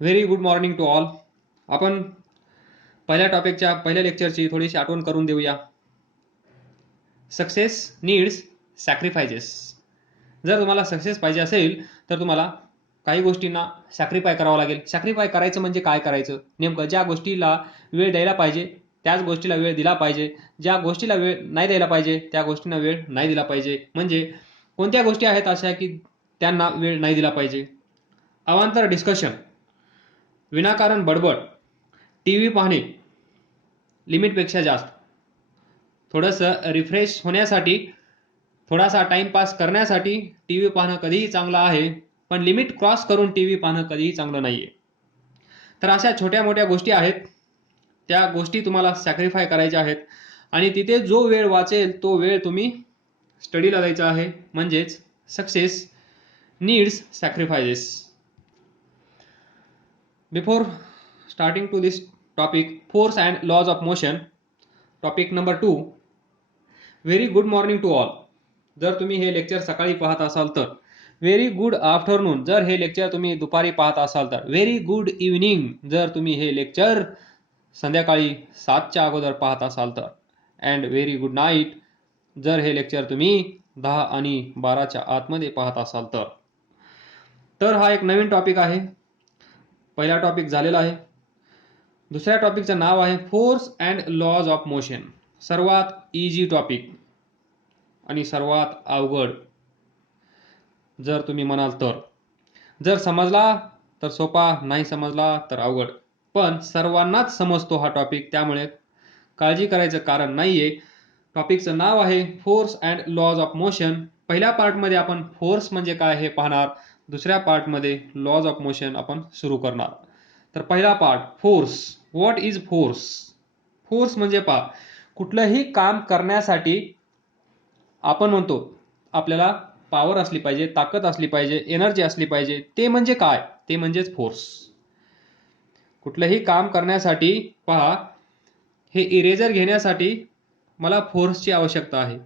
Very good morning to all. आपण पहिल्या लेक्चरची थोडीशी आठवण करून देऊया. Success needs sacrifices. जर तुम्हाला सक्सेस पाहिजे असेल तर तुम्हाला काही गोष्टींना सॅक्रिफाय करावं लागेल. सॅक्रिफाय करायचं म्हणजे काय करायचं? नेमकं ज्या गोष्टीला वेळ द्यायला पाहिजे त्याच गोष्टीला वेळ दिला पाहिजे. ज्या गोष्टीला वेळ नाही द्यायला पाहिजे त्या गोष्टींना वेळ नाही दिला पाहिजे. म्हणजे कोणत्या गोष्टी आहेत अशा की त्यांना वेळ नाही दिला पाहिजे? अवांतर डिस्कशन, विनाकारण बडबड, टीव्ही पाहणे लिमिटपेक्षा जास्त, थोडंसं रिफ्रेश होण्यासाठी, थोडासा टाइमपास करण्यासाठी टीव्ही पाहणं कधीही चांगलं आहे, पण लिमिट क्रॉस करून टीव्ही पाहणं कधीही चांगलं नाहीये. तर अशा छोट्या मोठ्या गोष्टी आहेत, त्या गोष्टी तुम्हाला सॅक्रिफाय करायच्या आहेत आणि तिथे जो वेळ वाचेल तो वेळ तुम्ही स्टडीला द्यायचा आहे. म्हणजेच success needs sacrifices. Before starting to this topic, force and laws of motion, topic number 2. Very good morning to all. जर तुम्ही हे लेक्चर सकाळी पाहत असाल तर व्हेरी गुड आफ्टरनून. जर हे लेक्चर तुम्ही दुपारी पाहत असाल तर व्हेरी गुड इव्हनिंग. जर तुम्ही हे लेक्चर संध्याकाळी 7च्या अगोदर पाहत असाल तर, अँड व्हेरी गुड नाईट जर हे लेक्चर तुम्ही 10 आणि 12च्या आतमध्ये पाहत असाल तर हा एक नवीन टॉपिक आहे. पहिला टॉपिक झालेला आहे. दुसऱ्या टॉपिकचं नाव आहे force and laws of motion. सर्वात इझी टॉपिक आणि सर्वात अवघड जर तुम्ही म्हणाल तर. जर समजला तर सोपा, नाही समजला तर अवघड, पण सर्वांनाच समजतो हा टॉपिक, त्यामुळे काळजी करायचं कारण नाहीये. टॉपिकचं नाव आहे force and laws of motion. पहिल्या पार्टमध्ये आपण फोर्स म्हणजे काय हे पाहणार, दुसऱ्या पार्टमध्ये लॉज ऑफ मोशन आपण सुरू करणार. तर पहिला part, force. What is force? Force म्हणजे पहा, कुठलंही काम करण्यासाठी आपण म्हणतो आपल्याला पॉवर असली पाहिजे, ताकद असली पाहिजे, एनर्जी असली पाहिजे. ते म्हणजे काय? ते म्हणजेच फोर्स. कुठलंही काम करण्यासाठी पहा, हे इरेजर घेण्यासाठी मला फोर्सची आवश्यकता आहे.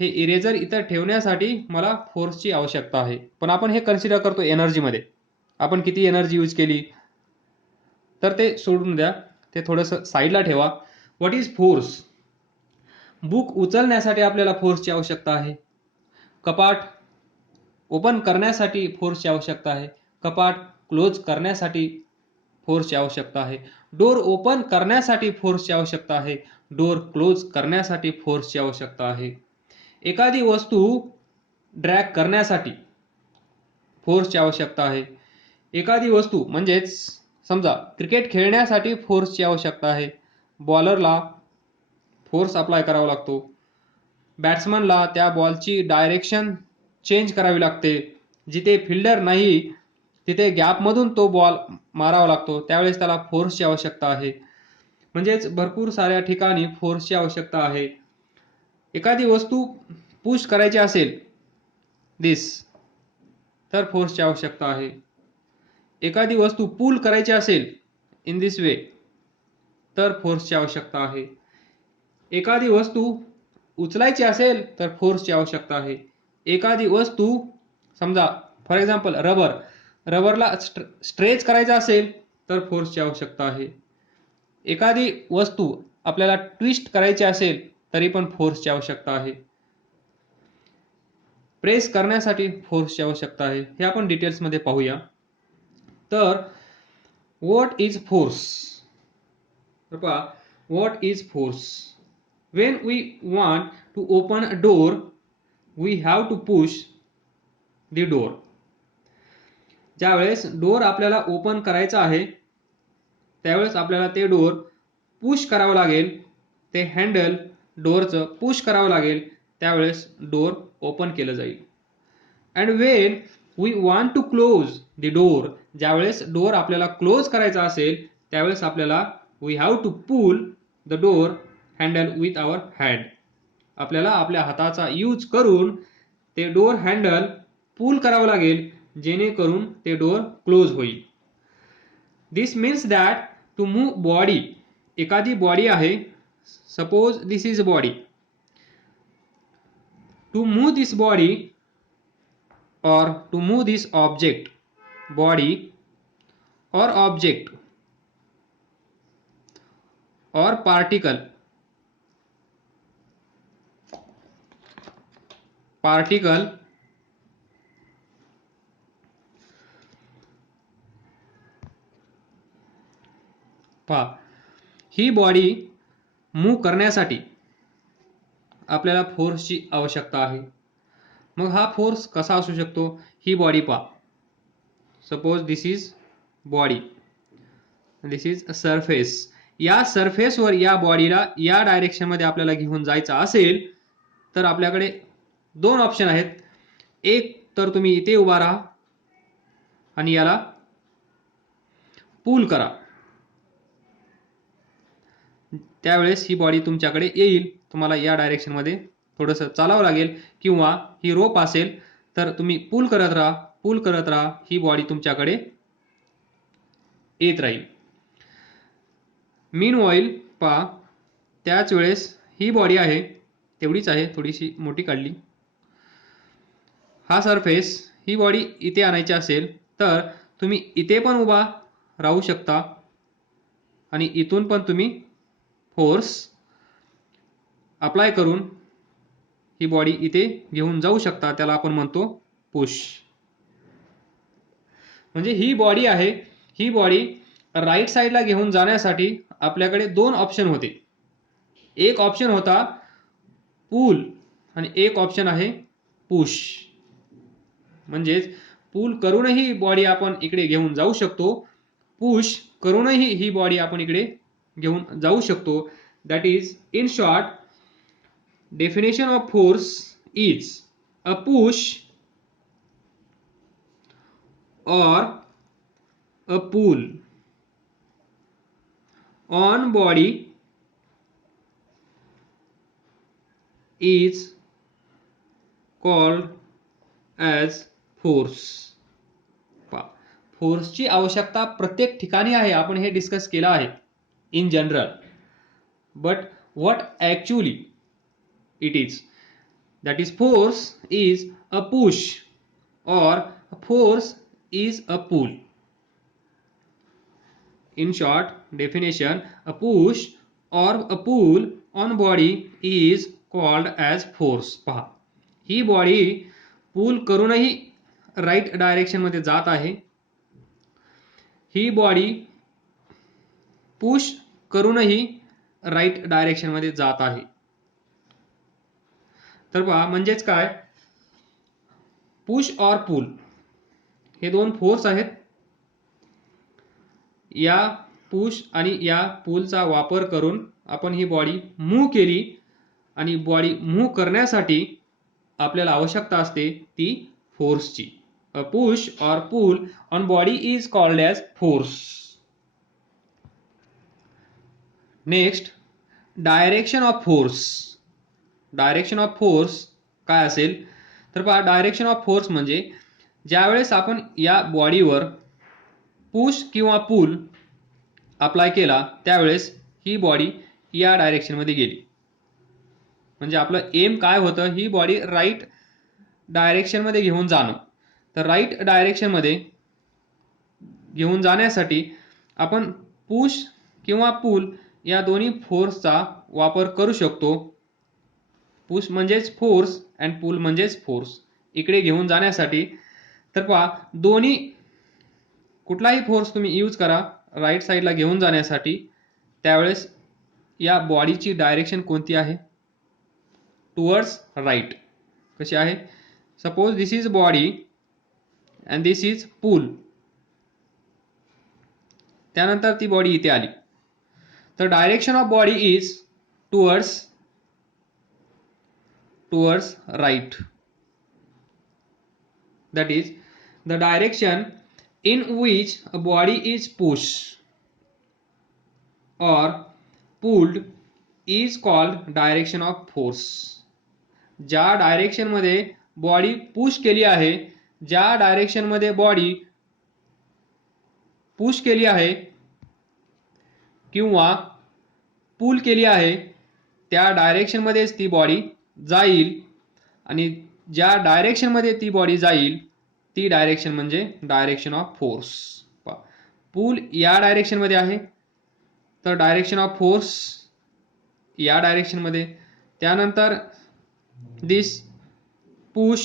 हे इरेजर इथं ठेवण्यासाठी मला फोर्सची आवश्यकता आहे. पण आपण हे कन्सिडर करतो एनर्जीमध्ये. आपण किती एनर्जी यूज केली तर ते सोडून द्या, ते थोडंसं साईडला ठेवा. What is force? बुक उचलण्यासाठी आपल्याला फोर्सची आवश्यकता आहे. कपाट ओपन करण्यासाठी फोर्सची आवश्यकता आहे. कपाट क्लोज करण्यासाठी फोर्सची आवश्यकता आहे. डोर ओपन करण्यासाठी फोर्सची आवश्यकता आहे. डोर क्लोज करण्यासाठी फोर्सची आवश्यकता आहे. एखादी वस्तू ड्रॅग करण्यासाठी फोर्सची आवश्यकता आहे. एखादी वस्तू म्हणजेच समजा क्रिकेट खेळण्यासाठी फोर्सची आवश्यकता आहे. बॉलरला फोर्स अप्लाय करावा लागतो. बॅट्समनला त्या बॉलची डायरेक्शन चेंज करावी लागते. जिथे फिल्डर नाही तिथे गॅपमधून तो बॉल मारावा लागतो, त्यावेळेस त्याला फोर्सची आवश्यकता आहे. म्हणजेच भरपूर साऱ्या ठिकाणी फोर्सची आवश्यकता आहे. एखादी वस्तू पुश करायची असेल दिस तर फोर्सची आवश्यकता आहे. एखादी वस्तू पुल करायची असेल इन दिस वे तर फोर्सची आवश्यकता आहे. एखादी वस्तू उचलायची असेल तर फोर्सची आवश्यकता आहे. एखादी वस्तू समजा फॉर एक्झाम्पल रबरला स्ट्रेच करायचा असेल तर फोर्सची आवश्यकता आहे. एखादी वस्तू आपल्याला ट्विस्ट करायची असेल तरी पण फोर्सची आवश्यकता आहे. प्रेस करण्यासाठी फोर्सची आवश्यकता आहे. हे आपण डिटेल्समध्ये पाहूया. तर what is force? What is force? When we want to open a door, we have to push the door. ज्यावेळेस डोर आपल्याला ओपन करायचा आहे त्यावेळेस आपल्याला ते डोर पुश करावं लागेल. ते हँडल डोरचं पुश करावं लागेल, त्यावेळेस डोर ओपन केलं जाईल. And when we want to close the door, ज्यावेळेस डोर आपल्याला क्लोज करायचा असेल त्यावेळेस आपल्याला we have to pull the door handle with our hand. आपल्याला आपल्या हाताचा यूज करून ते डोर हँडल पुल करावं लागेल जेणेकरून ते डोर क्लोज होईल. This means that to move body. एखादी बॉडी आहे, suppose this is body. To move this body or to move this object body or object or particle पहा, ही बॉडी मूव्ह करण्यासाठी आपल्याला फोर्सची आवश्यकता आहे. मग हा फोर्स कसा असू शकतो? ही बॉडी पहा, suppose this is body, this is surface. या सरफेसवर या बॉडीला या डायरेक्शनमध्ये आपल्याला घेऊन जायचं असेल तर आपल्याकडे दोन ऑप्शन आहेत. एक तर तुम्ही इथे उभा राहा आणि याला पुल करा, त्यावेळेस ही बॉडी तुमच्याकडे येईल. तुम्हाला या डायरेक्शनमध्ये थोडंसं चालावं लागेल, किंवा ही रोप असेल तर तुम्ही पुल करत राहा, ही बॉडी तुमच्याकडे येत राहील. मीन ऑइल पहा, त्याच वेळेस ही बॉडी आहे तेवढीच आहे, थोडीशी मोठी काढली. हा सरफेस, ही बॉडी इथे आणायची असेल तर तुम्ही इथे पण उभा राहू शकता आणि इथून पण तुम्ही फोर्स अप्लाय करून ही बॉडी इथे घेऊन जाऊ शकता. त्याला आपण म्हणतो पुश. म्हणजे ही बॉडी आहे, ही बॉडी राईट साईडला घेऊन जाण्यासाठी आपल्याकडे दोन ऑप्शन होते. एक ऑप्शन होता पुल आणि एक ऑप्शन आहे पुश. म्हणजेच पुल करूनही बॉडी आपण इकडे घेऊन जाऊ शकतो, पुश करूनही ही बॉडी आपण इकडे घेऊन जाऊ शकतो. That is, in short, definition of force is a push or a pull on body is called as force. फोर्सची आवश्यकता प्रत्येक ठिकाणी आहे, आपण हे डिस्कस केलं आहे in general. But what actually it is, that is force is a push or force is a pull. In short definition, a push or a pull on body is called as force. पहा, ही body पुल करूनही right direction मध्ये जात आहे, ही body push करूनही right direction मध्ये जात आहे. तर पहा, म्हणजेच काय, पुश और पुल हे दोन फोर्स आहेत. या पुश आणि या पुलचा वापर करून आपण ही बॉडी मूव्ह केली, आणि बॉडी मूव्ह करण्यासाठी आपल्याला आवश्यकता असते ती फोर्सची. A push or pull on body is called as force. Next, direction of force. Direction of force काय असेल तर पहा, डायरेक्शन ऑफ फोर्स म्हणजे ज्यावेळेस आपण या बॉडीवर पुश किंवा पुल अप्लाय केला त्यावेळेस ही बॉडी या डायरेक्शनमध्ये गेली. म्हणजे आपलं एम काय होतं, ही बॉडी राईट डायरेक्शनमध्ये घेऊन जाणं. तर राईट डायरेक्शनमध्ये घेऊन जाण्यासाठी आपण पुश किंवा पुल या दोन्ही फोर्सचा वापर करू शकतो. पुश म्हणजेच फोर्स अँड पुल म्हणजेच फोर्स, इकडे घेऊन जाण्यासाठी. तर पहा, दोन्ही कुठलाही फोर्स तुम्ही यूज करा राईट साईडला घेऊन जाण्यासाठी, त्यावेळेस या बॉडीची डायरेक्शन कोणती आहे, टुवर्ड्स राईट. कशी आहे, suppose this is body and this is pull, त्यानंतर ती बॉडी इथे आली, तर direction of body is towards right. That is, the direction in which a body is pushed or pulled is called direction of force. ज्या direction मध्ये body push केली आहे, ज्या डायरेक्शन मध्ये बॉडी पुश केली आहे किंवा पुल केली आहे, त्या डायरेक्शन मध्येच ती बॉडी जाईल, आणि ज्या डायरेक्शन मध्ये ती बॉडी जाईल ती डायरेक्शन म्हणजे डायरेक्शन ऑफ फोर्स. पुल या डायरेक्शन मध्ये आहे, तर डायरेक्शन ऑफ फोर्स या डायरेक्शन मध्ये. त्यानंतर दिस पुश,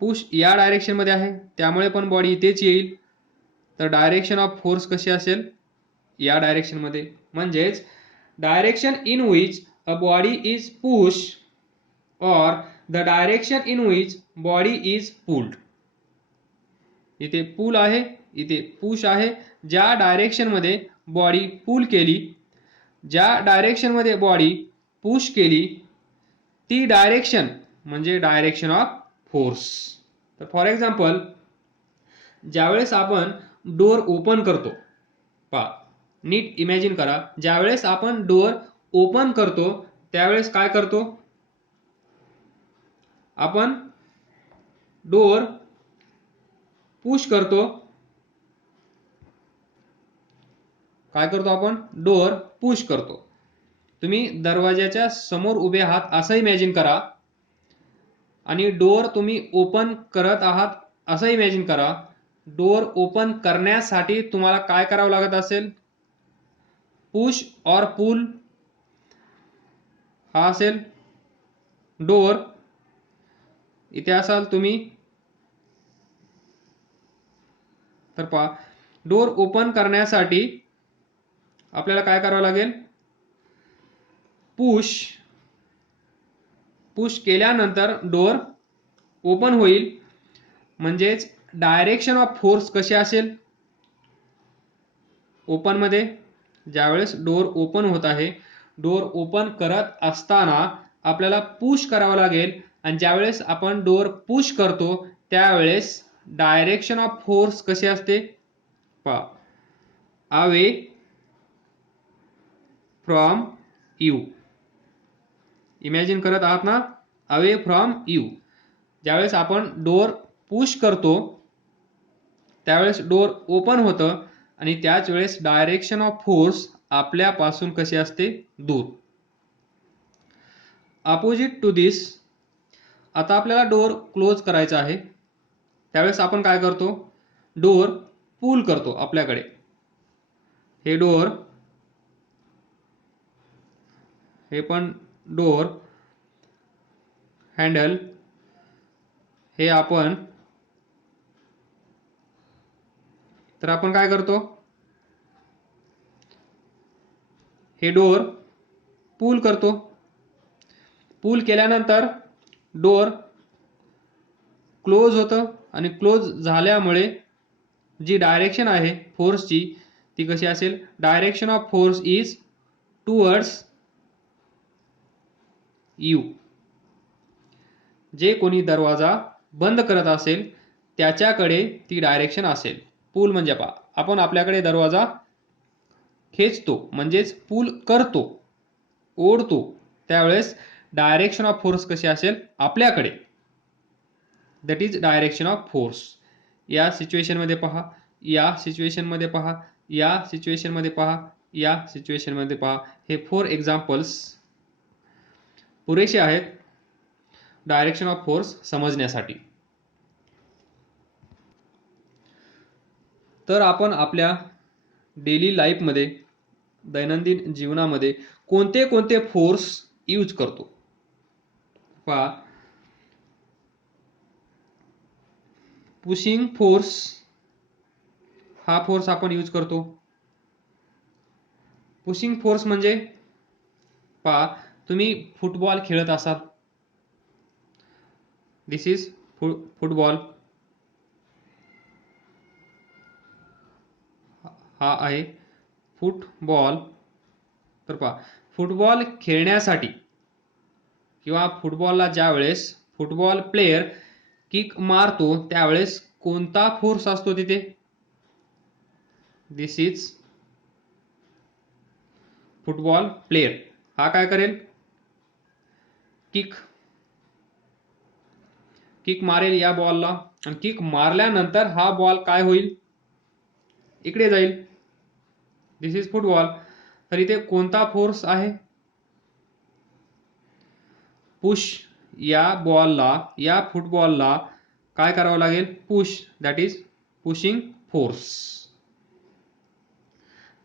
पुश या डायरेक्शन मध्ये आहे, त्यामुळे पण बॉडी इथेच येईल, तर डायरेक्शन ऑफ फोर्स कशी असेल, या डायरेक्शन मध्ये. म्हणजेच direction in which a body is push or the direction in which body is pulled. इथे पुल आहे, इथे पुश आहे. ज्या डायरेक्शन मध्ये बॉडी पुल केली, ज्या डायरेक्शन मध्ये बॉडी पुश केली, ती डायरेक्शन म्हणजे डायरेक्शन ऑफ फोर्स. तर फॉर एक्झाम्पल, ज्यावेळेस आपण डोअर ओपन करतो, नीट इमॅजिन करा, ज्यावेळेस आपण डोअर ओपन करतो त्यावेळेस काय करतो, आपण डोअर पुश करतो. काय करतो आपण, डोअर पुश करतो. तुम्ही दरवाजाच्या समोर उभे आहात असं इमॅजिन करा आणि डोअर तुम्ही ओपन करत आहात असं इमॅजिन करा. डोअर ओपन करण्यासाठी तुम्हाला काय करावं लागत असेल, पुश और पुल. हा असेल डोअर, इथे असाल तुम्ही. तर पहा, डोअर ओपन करण्यासाठी आपल्याला काय करावं लागेल, पुश. पुश केल्यानंतर डोअर ओपन होईल. म्हणजेच डायरेक्शन ऑफ फोर्स कशी असेल, ओपन मध्ये ज्यावेळेस डोअर ओपन होत आहे, डोअर ओपन करत असताना आपल्याला पुश करावं लागेल, आणि ज्यावेळेस आपण डोअर पुश करतो त्यावेळेस डायरेक्शन ऑफ फोर्स कशी असते, पहा, अवे फ्रॉम यू. इमॅजिन करत आहात ना, अवे फ्रॉम यू. ज्यावेळेस आपण डोअर पुश करतो त्यावेळेस डोअर ओपन होतं, आणि त्याच वेळेस डायरेक्शन ऑफ फोर्स आपल्यापासून कशी असते, दूर. अपोजिट टू दिस, आता आपल्याला डोअर क्लोज करायचा आहे, त्यावेळेस आपण काय करतो, डोअर पुल करतो आपल्याकडे. हे डोअर, हे पण डोअर हँडल, हे आपण, तर आपण काय करतो, हे डोअर पुल करतो. पुल केल्यानंतर डोअर क्लोज होतं, आणि क्लोज झाल्यामुळे जी डायरेक्शन आहे फोर्सची ती कशी असेल, direction of force is towards you. जे कोणी दरवाजा बंद करत असेल त्याच्याकडे ती डायरेक्शन असेल. पुल म्हणजे पहा, आपण आपल्याकडे दरवाजा खेचतो म्हणजेच पुल करतो, ओढतो, त्यावेळेस डायरेक्शन ऑफ फोर्स कशी असेल, आपल्याकडे. That is direction of force. या सिच्युएशन मध्ये पहा, या सिच्युएशन मध्ये पहा, या सिच्युएशन मध्ये पहा, या सिच्युएशन मध्ये पहा. हे 4 एक्झाम्पल्स पुरेसे आहेत डायरेक्शन ऑफ फोर्स समजण्यासाठी. तर आपण आपल्या डेली लाईफमध्ये, दैनंदिन जीवनामध्ये कोणते कोणते फोर्स यूज करतो, पहा. पुशिंग फोर्स हा फोर्स आपण यूज करतो. पुशिंग फोर्स म्हणजे पहा, तुम्ही फुटबॉल खेळत असाल, दिस इज फुटबॉल, हा आहे फुटबॉल. तर पहा, फुटबॉल खेळण्यासाठी किंवा फुटबॉलला ज्यावेळेस फुटबॉल प्लेयर किक मारतो त्यावेळेस कोणता फोर्स असतो तिथे, दिस इज फुटबॉल प्लेयर. हा काय करेल, किक मारेल या बॉलला, आणि किक मारल्यानंतर हा बॉल काय होईल, इकडे जाईल. दिस इज फुटबॉल. तर इथे कोणता फोर्स आहे, पुश. या बॉलला, या फुटबॉलला काय करावं लागेल, push, that is pushing force.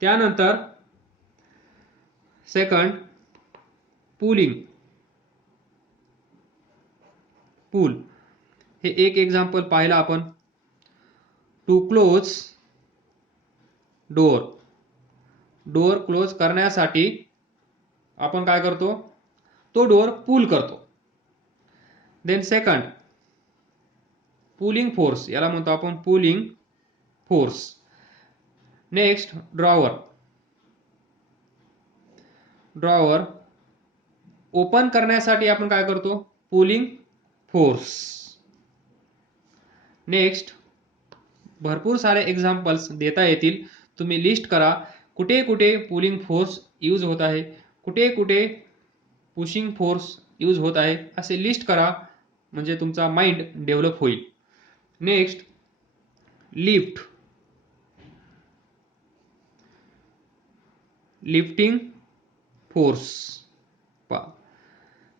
त्यानंतर सेकंड पुलिंग. पुल हे एक एक्झाम्पल पाहिलं आपण. To close door. Door close करण्यासाठी आपण काय करतो, तो डोअर पुल करतो. देन सेकंड पुलिंग फोर्स, याला म्हणतो आपण pulling force. Next drawer. Drawer open करण्यासाठी आपण काय करतो, पुलिंग फोर्स. नेक्स्ट भरपूर सारे एक्झाम्पल्स देता येतील, तुम्ही लिस्ट करा कुठे कुठे पुलिंग फोर्स यूज होत आहे, कुठे कुठे पुशिंग फोर्स यूज होत आहे, असे लिस्ट करा, म्हणजे तुमचा माइंड डेव्हलप होईल. Next lift. Lifting force.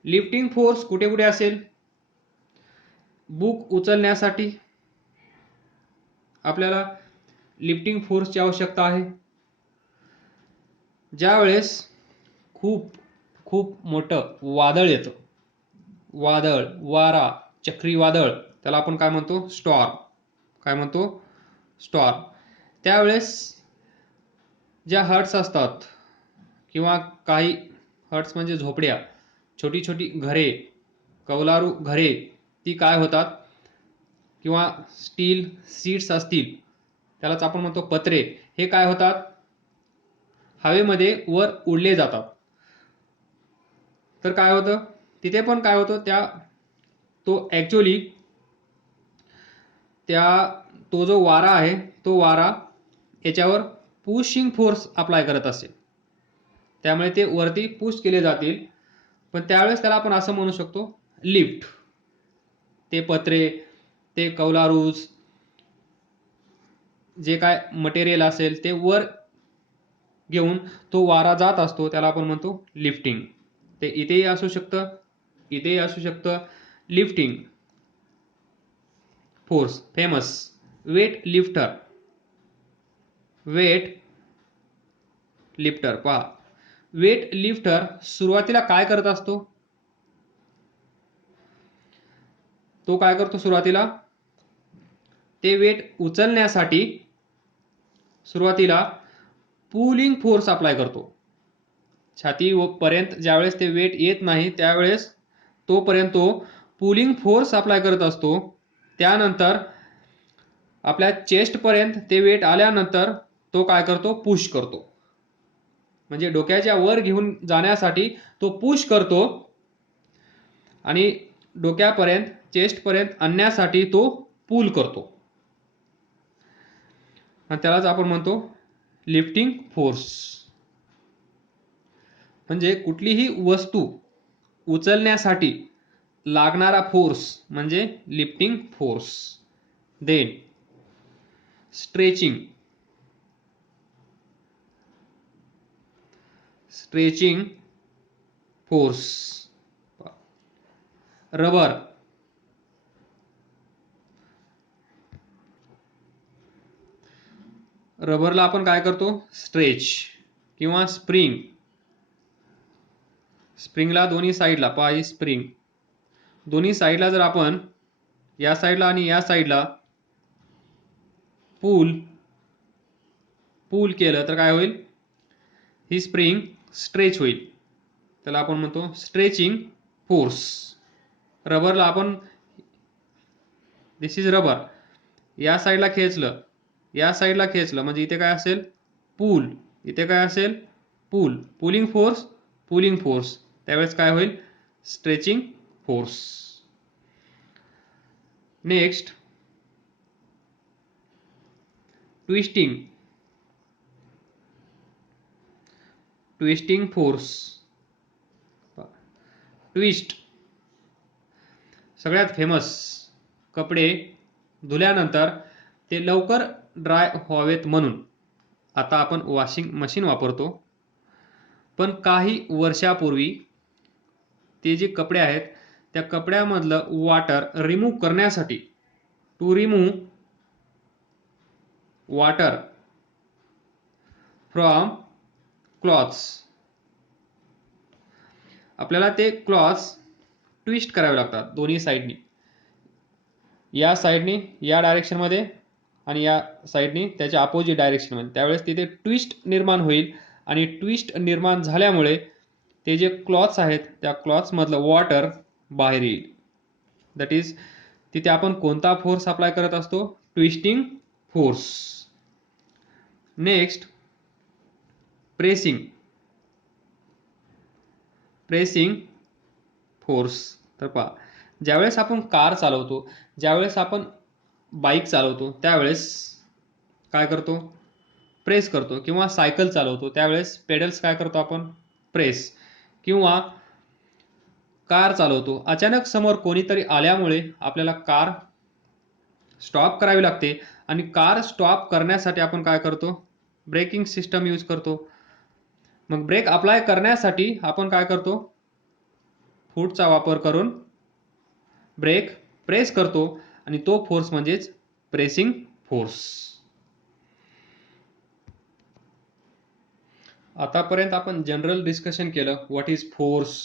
Lifting force कुठे कुठे असेल, बुक उचलण्यासाठी आपल्याला लिफ्टिंग फोर्सची आवश्यकता आहे. ज्यावेळेस खूप खूप मोठं वादळ येतं, वादळ, वारा, चक्रीवादळ, त्याला आपण काय म्हणतो, स्टॉर्म. काय म्हणतो, स्टॉर्म. त्यावेळेस ज्या हट्स असतात किंवा काही हट्स म्हणजे झोपड्या, छोटी छोटी घरे, कौलारू घरे, ती काय होतात, किंवा स्टील सीट्स असतील, त्यालाच आपण म्हणतो पत्रे, हे काय होतात, हवेमध्ये वर उडले जातात. तर काय होतं तिथे पण काय होतं, तो ॲक्च्युअली तो जो वारा आहे, तो वारा याच्यावर पुशिंग फोर्स अप्लाय करत असेल, त्यामुळे ते वरती पुश केले जातील. पण त्यावेळेस त्याला आपण असं म्हणू शकतो लिफ्ट. ते पत्रे, ते कौलारूज, जे काय मटेरियल असेल ते वर घेऊन तो वारा जात असतो, त्याला आपण म्हणतो लिफ्टिंग. ते इथेही असू शकतं, इथेही असू शकतं. Lifting force famous. Weight lifter. Weight lifter पहा, वेट लिफ्टर सुरुवातीला काय करत असतो, तो काय करतो सुरुवातीला, ते वेट उचलण्यासाठी सुरुवातीला पुलिंग फोर्स अप्लाय करतो. छाती पर्यंत ज्यावेळेस ते वेट येत नाही त्यावेळेस तोपर्यंत तो पुलिंग फोर्स अप्लाय करत असतो. त्यानंतर आपल्या चेस्ट पर्यंत ते वेट आल्यानंतर तो काय करतो, पुश करतो. म्हणजे डोक्याच्या वर घेऊन जाण्यासाठी तो पुश करतो आणि डोक्यापर्यंत, चेस्ट पर्यंत आणण्यासाठी तो पुल करतो, आणि त्यालाच आपण म्हणतो लिफ्टिंग फोर्स. म्हणजे कुठलीही वस्तू उचलण्यासाठी लागणारा फोर्स म्हणजे lifting force. Then stretching. Stretching force. Rubber. रबरला आपण काय करतो, स्ट्रेच किंवा स्प्रिंग. स्प्रिंगला दोन्ही साईडला पहा, स्प्रिंग दोन्ही साईडला जर आपण या साईडला आणि या साईडला पुल केलं तर काय होईल, ही स्प्रिंग स्ट्रेच होईल, त्याला आपण म्हणतो स्ट्रेचिंग फोर्स. रबरला आपण, दिस इज रबर, या साईडला खेचलं, या साईडला खेचलं म्हणजे इथे काय असेल, पूल, इथे काय असेल, पूल, पुलिंग फोर्स, पुलिंग फोर्स, त्यावेळेस काय होईल, stretching force. Next twisting. Twisting force. Twist सगळ्यात फेमस. कपडे धुल्यानंतर ते लवकर ड्राय व्हावेत म्हणून आता आपण वॉशिंग मशीन वापरतो, पण काही वर्षापूर्वी ते जे कपडे आहेत त्या कपड्यामधलं वॉटर रिमूव्ह करण्यासाठी, to remove water from cloths. आपल्याला ते क्लॉथ्स ट्विस्ट करावे लागतात दोन्ही साईडनी, या साईडनी या डायरेक्शनमध्ये आणि या साईडनी त्याच्या अपोजिट डायरेक्शनमध्ये. त्यावेळेस तिथे ट्विस्ट निर्माण होईल आणि ट्विस्ट निर्माण झाल्यामुळे ते जे क्लॉथ्स आहेत त्या क्लॉथ्समधलं वॉटर बाहेर येईल. दॅट इज तिथे आपण कोणता फोर्स अप्लाय करत असतो? Twisting force. Next pressing. Pressing force. तर पहा, ज्यावेळेस आपण कार चालवतो, ज्यावेळेस आपण बाईक चालवतो त्यावेळेस काय करतो? प्रेस करतो. किंवा सायकल चालवतो त्यावेळेस पेडल्स काय करतो आपण? प्रेस. किंवा कार चालवतो, अचानक समोर कोणीतरी आल्यामुळे आपल्याला कार स्टॉप करावी लागते आणि कार स्टॉप करण्यासाठी आपण काय करतो? ब्रेकिंग सिस्टम यूज करतो. मग ब्रेक अप्लाय करण्यासाठी आपण काय करतो? फूटचा वापर करून ब्रेक प्रेस करतो आणि तो फोर्स म्हणजेच प्रेसिंग फोर्स. आतापर्यंत आपण जनरल डिस्कशन केलं. What is force?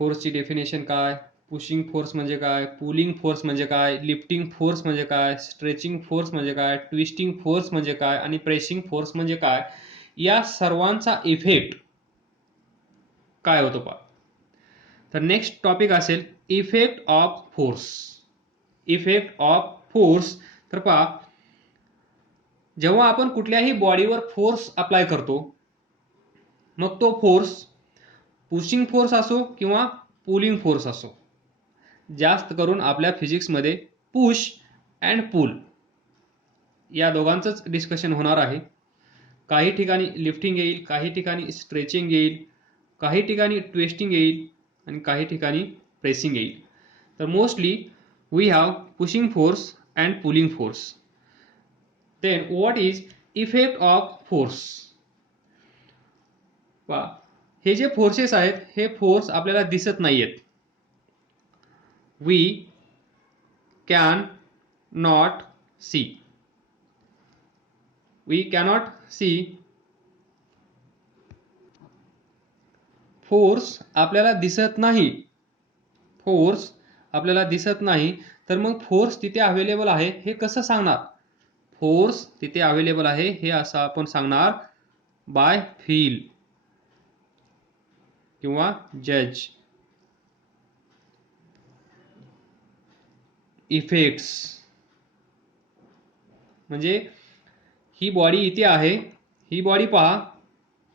फोर्सची डेफिनेशन काय? पुशिंग फोर्स म्हणजे काय? पुलिंग फोर्स म्हणजे काय? लिफ्टिंग फोर्स म्हणजे काय? स्ट्रेचिंग फोर्स म्हणजे काय? ट्विस्टिंग फोर्स म्हणजे काय? आणि प्रेसिंग फोर्स म्हणजे काय? या सर्वांचा इफेक्ट काय होतो पहा. तर नेक्स्ट टॉपिक असेल effect of force. Effect of force. तर पहा, जेव्हा आपण कुठल्याही बॉडीवर फोर्स अप्लाय करतो, मग तो फोर्स पुशिंग फोर्स असो किंवा पुलिंग फोर्स असो, जास्त करून आपल्या फिजिक्समध्ये पुश अँड पुल या दोघांचंच डिस्कशन होणार आहे. काही ठिकाणी लिफ्टिंग येईल, काही ठिकाणी स्ट्रेचिंग येईल, काही ठिकाणी ट्विस्टिंग येईल आणि काही ठिकाणी प्रेसिंग येईल. तर mostly we have pushing force and pulling force. Then what is effect of force? हे जे फोर्सेस आहेत हे फोर्स आपल्याला दिसत नाहीयेत. We can not see. We cannot see. Force आपल्याला दिसत नाही. फोर्स आपल्याला दिसत नाही, तर मग फोर्स तिथे अवेलेबल आहे हे कसं सांगणार? फोर्स तिथे अवेलेबल आहे हे असं आपण सांगणार बाय फील किंवा जज. इफेक्ट्स म्हणजे ही बॉडी इथे आहे, ही बॉडी पहा,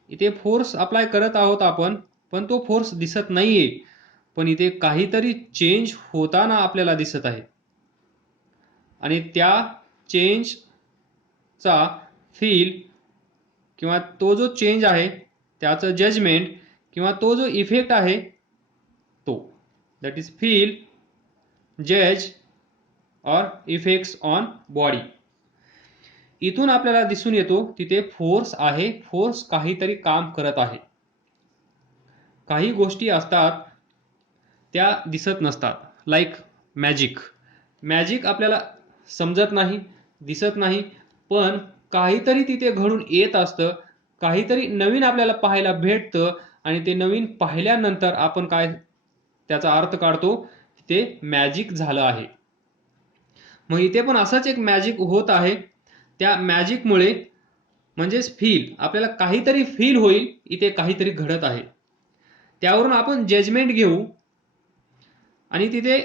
इथे फोर्स अप्लाय करत आहोत आपण, पण तो फोर्स दिसत नाहीये, पण इथे काहीतरी चेंज होताना आपल्याला दिसत आहे आणि त्या चेंजचा फील किंवा तो जो चेंज आहे त्याचं जजमेंट किंवा तो जो इफेक्ट आहे तो, दॅट इज फील, जज और इफेक्ट्स ऑन बॉडी. इथून आपल्याला दिसून येतो तिथे फोर्स आहे, फोर्स काहीतरी काम करत आहे. काही गोष्टी असतात त्या दिसत नसतात, लाईक मॅजिक. मॅजिक आपल्याला समजत नाही, दिसत नाही, पण काहीतरी तिथे घडून येत असतं, काहीतरी नवीन आपल्याला पाहायला भेटतं आणि ते नवीन पाहिल्यानंतर आपण काय त्याचा अर्थ काढतो? ते मॅजिक झालं आहे. मग इथे पण असंच एक मॅजिक होत आहे. त्या मॅजिकमुळे म्हणजेच फील, आपल्याला काहीतरी फील होईल, इथे काहीतरी घडत आहे. त्यावरून आपण जजमेंट घेऊ आणि तिथे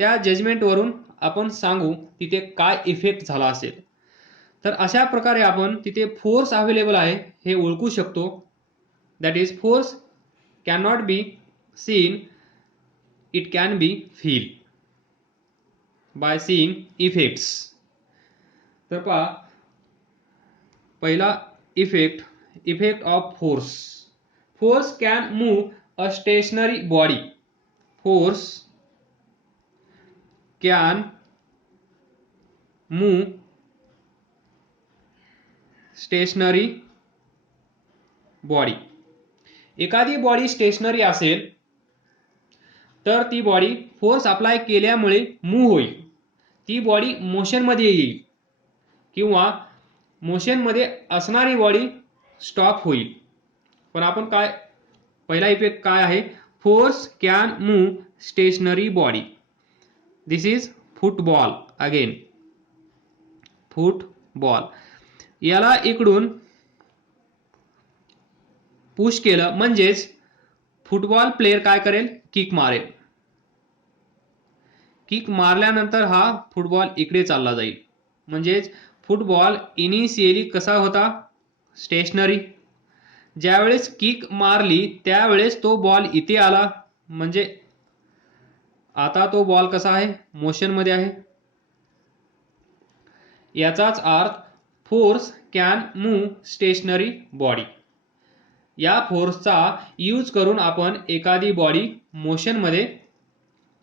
त्या जजमेंटवरून आपण सांगू तिथे काय इफेक्ट झाला असेल. तर अशा प्रकारे आपण तिथे फोर्स अवेलेबल आहे हे ओळखू शकतो. That is force can not be seen, it can be feel by seeing effects. तर पहा, पहिला effect, effect of force. Force can move a stationary body. Force can move stationary body. एखादी body stationary असेल तर ती body force apply केल्यामुळे move होईल, ती बॉडी मोशनमध्ये येईल. किंवा मोशनमध्ये असणारी बॉडी स्टॉप होईल. पण आपण काय पहिला इफेक्ट काय आहे, force can move stationary body. This is football. Again football, याला इकडून पुश केलं म्हणजेच फुटबॉल प्लेयर काय करेल, किक मारेल. किक मारल्यानंतर हा फुटबॉल इकडे चालला जाईल. म्हणजेच फुटबॉल इनिशियली कसा होता, स्टेशनरी. ज्यावेळेस किक मारली त्यावेळेस तो बॉल इथे आला, म्हणजे आता तो बॉल कसा आहे, मोशन मध्ये आहे. याचाच अर्थ force can move stationary body. या फोर्सचा यूज करून आपण एखादी बॉडी मोशन मध्ये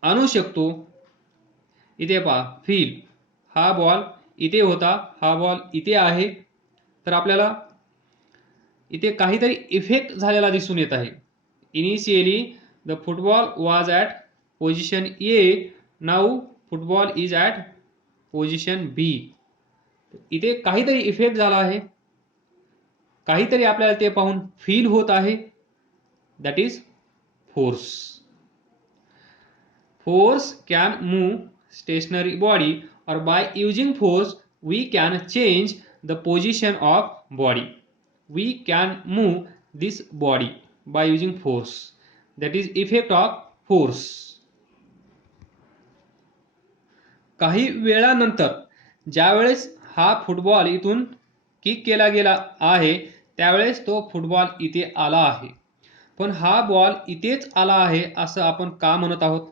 आणू शकतो. इथे पहा, फील, हा बॉल इथे होता, हा बॉल इथे आहे, तर आपल्याला इथे काहीतरी इफेक्ट झालेला दिसून येत आहे. Initially the football was at position A, now football is at position B. इथे काहीतरी इफेक्ट झाला आहे, काहीतरी आपल्याला ते पाहून फील होत आहे. That is force. Force can move stationary body, or by using force we can change the position of body. We can move this body by using force. That is effect of force. काही वेळानंतर ज्यावेळेस हा football इथून kick केला गेला आहे त्यावेळेस तो फुटबॉल इथे आला आहे. पण हा बॉल इथेच आला आहे असं आपण का म्हणत आहोत,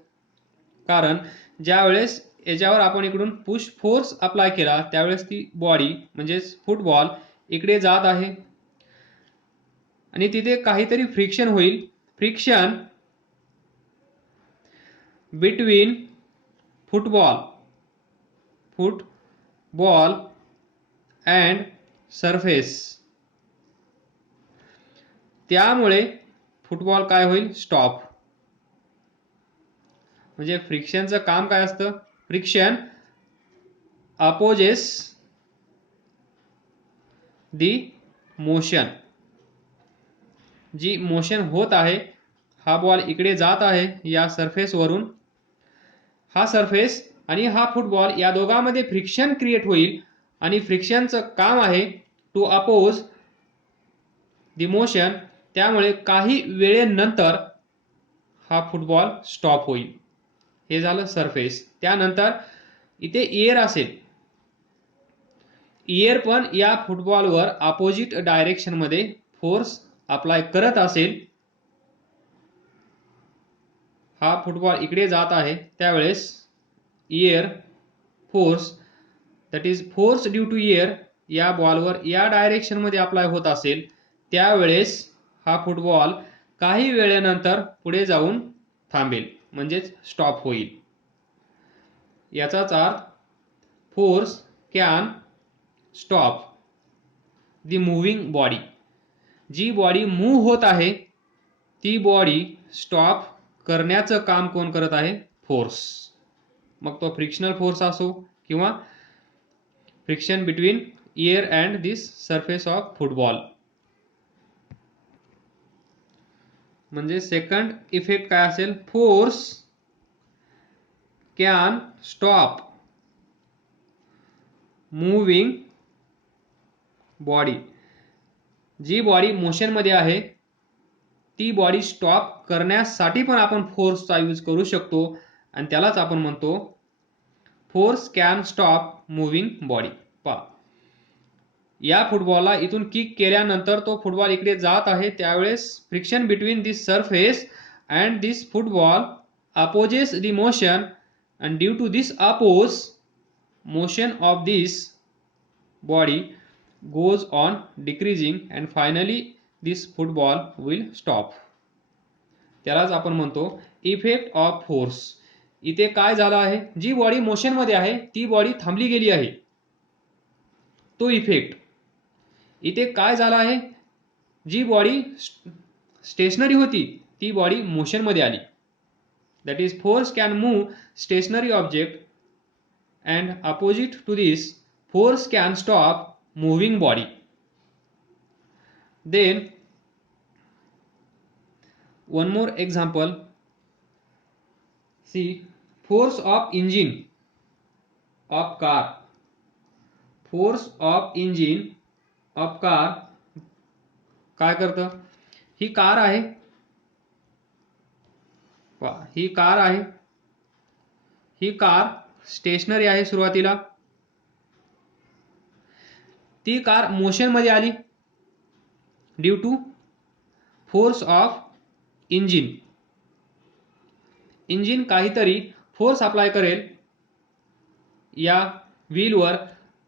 कारण ज्यावेळेस याच्यावर आपण इकडून पुश फोर्स अप्लाय केला त्यावेळेस ती बॉडी म्हणजेच फुटबॉल इकडे जात आहे आणि तिथे काहीतरी फ्रिक्शन होईल. Friction between football and surface. त्यामुळे फुटबॉल काय होईल, स्टॉप. म्हणजे फ्रिक्शनचं काम काय असतं, फ्रिक्शन अपोजेस दी मोशन. जी मोशन होत आहे, हा बॉल इकडे जात आहे या सरफेस वरून, हा सरफेस आणि हा फुटबॉल या दोघांमध्ये फ्रिक्शन क्रिएट होईल आणि फ्रिक्शनचं काम आहे टू अपोज दी मोशन. त्यामुळे काही वेळेनंतर हा फुटबॉल स्टॉप होईल. हे झालं सरफेस. त्यानंतर इथे एअर असेल, एअर पण या फुटबॉलवर अपोजिट डायरेक्शन मध्ये फोर्स अप्लाय करत असेल. हा फुटबॉल इकडे जात आहे त्यावेळेस air force, that is force due to air, या बॉलवर या डायरेक्शन मध्ये अप्लाय होत असेल त्यावेळेस हा फुटबॉल काही वेळेनंतर पुढे जाऊन थांबेल, म्हणजेच स्टॉप होईल. याचाच अर्थ force can stop the moving body. जी बॉडी मूव्ह होत आहे ती बॉडी स्टॉप करण्याचं काम कोण करत आहे, फोर्स. मग तो फ्रिक्शनल फोर्स असो किंवा friction between air and this surface of football. म्हणजे सेकंड इफेक्ट काय असेल, force can stop moving body. जी बॉडी मोशन मध्ये आहे ती बॉडी स्टॉप करण्यासाठी पण आपण फोर्सचा यूज करू शकतो आणि त्यालाच आपण म्हणतो force can stop moving body. पहा, या फुटबॉलला इथून किक केल्यानंतर तो फुटबॉल इकडे जात आहे त्यावेळेस friction between this surface and this football opposes the motion, and due to this oppose motion of this body goes on decreasing and finally this football will stop. त्यालाच आपण म्हणतो इफेक्ट ऑफ फोर्स. इथे काय झालं आहे, जी body motion मध्ये आहे ती बॉडी थांबली गेली आहे, तो इफेक्ट. इथे काय झालं आहे, जी बॉडी स्टेशनरी होती ती बॉडी मोशन मध्ये आली. That is, force can move stationary object and opposite to this force can stop moving body. Then one more example. See, force of engine of car. Force of engine of car काय करतं? ही car आहे, ही car आहे, ही car stationery आहे सुरुवातीला. ती car motion मध्ये आली due to force of engine. Engine काहीतरी फोर्स अप्लाय करेल या व्हीलवर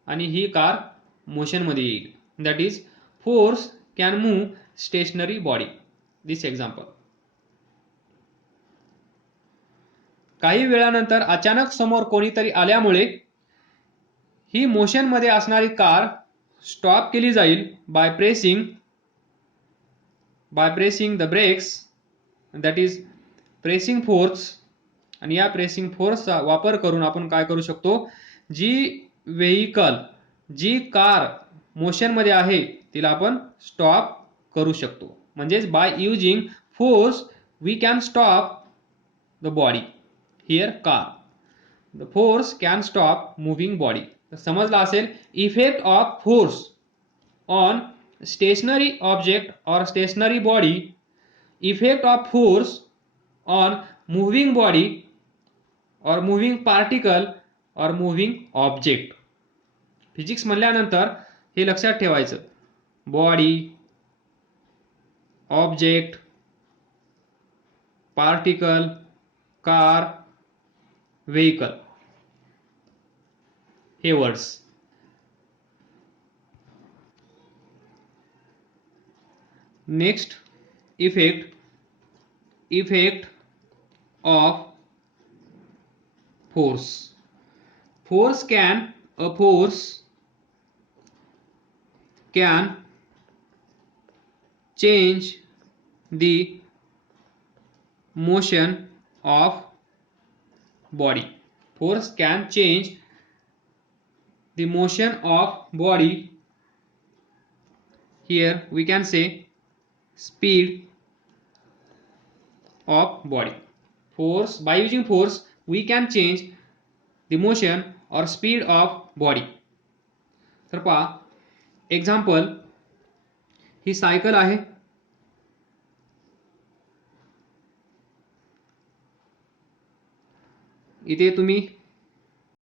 आणि ही कार मोशन मध्ये येईल. That is force can move stationary body. This example. काही वेळानंतर अचानक समोर कोणीतरी आल्यामुळे ही मोशन मध्ये असणारी कार स्टॉप केली जाईल by pressing the brakes. That is pressing force. आणि या प्रेसिंग फोर्सचा वापर करून आपण काय करू शकतो? जी व्हेकल, जी कार मोशन मध्ये आहे तिला आपण स्टॉप करू शकतो. म्हणजेच by using force we can stop the body. Here car, the force can stop moving body. समजला असेल. Effect of force on stationary object or stationary body. Effect of force on moving body or moving particle or moving object. Physics म्हणल्यानंतर हे लक्षात ठेवायचं. Body, object, particle, car, vehicle हे words. Next, effect of force. Force can change the motion of body. Force can change the motion of body. Here we can say speed of body. Force, by using force we can change the motion or speed of body. तर पहा example. ही cycle आहे. इथे तुम्ही